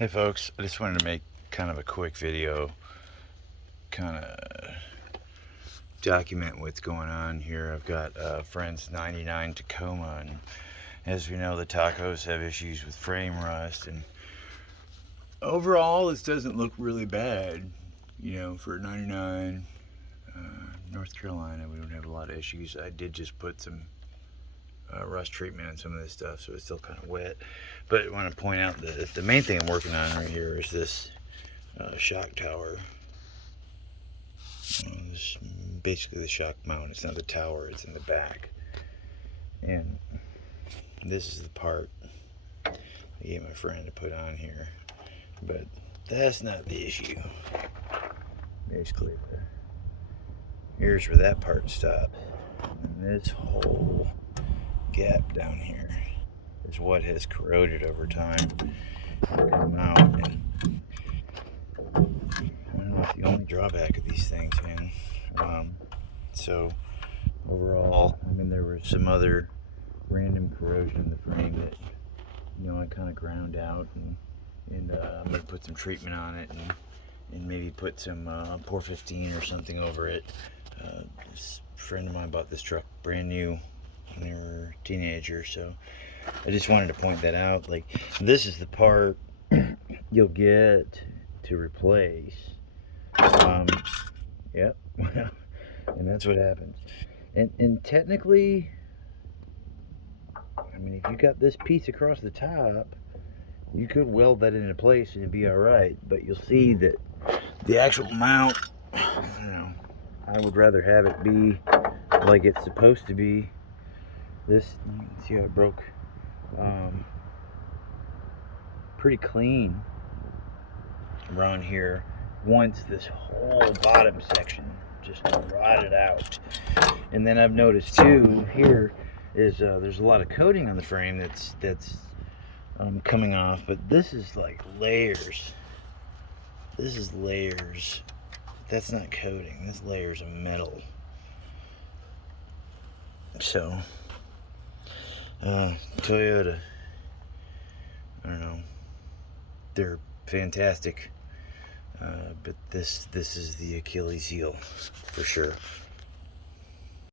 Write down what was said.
Hey folks, I just wanted to make kind of a quick video, kind of document what's going on here. I've got friend's 99 Tacoma, and as we know, the Tacos have issues with frame rust, and overall this doesn't look really bad, for 99 North Carolina. We don't have a lot of issues. I did just put some rust treatment on some of this stuff, so it's still kind of wet. But I want to point out that the main thing I'm working on right here is this shock tower. This basically the shock mount. It's not the tower, it's in the back. And this is the part I gave my friend to put on here. But that's not the issue. Basically, here's where that part stops. And this whole gap down here is what has corroded over time. Come out, and I don't know, it's the only drawback of these things, man. So overall, there was some other random corrosion in the frame that I kind of ground out, and I'm gonna put some treatment on it, and maybe put some 415 or something over it. This friend of mine bought this truck brand new when they were a teenager, so I just wanted to point that out. Like, this is the part you'll get to replace. Yep. And that's what happens. And technically, if you got this piece across the top, you could weld that into place and it'd be all right. But you'll see that the actual mount, I would rather have it be like it's supposed to be. This, you can see how it broke pretty clean around here once this whole bottom section just rotted out. And then I've noticed too here is there's a lot of coating on the frame that's coming off, but this is like layers. This is layers. That's not coating. This layers of metal. So Toyota, I don't know, they're fantastic, but this is the Achilles heel for sure.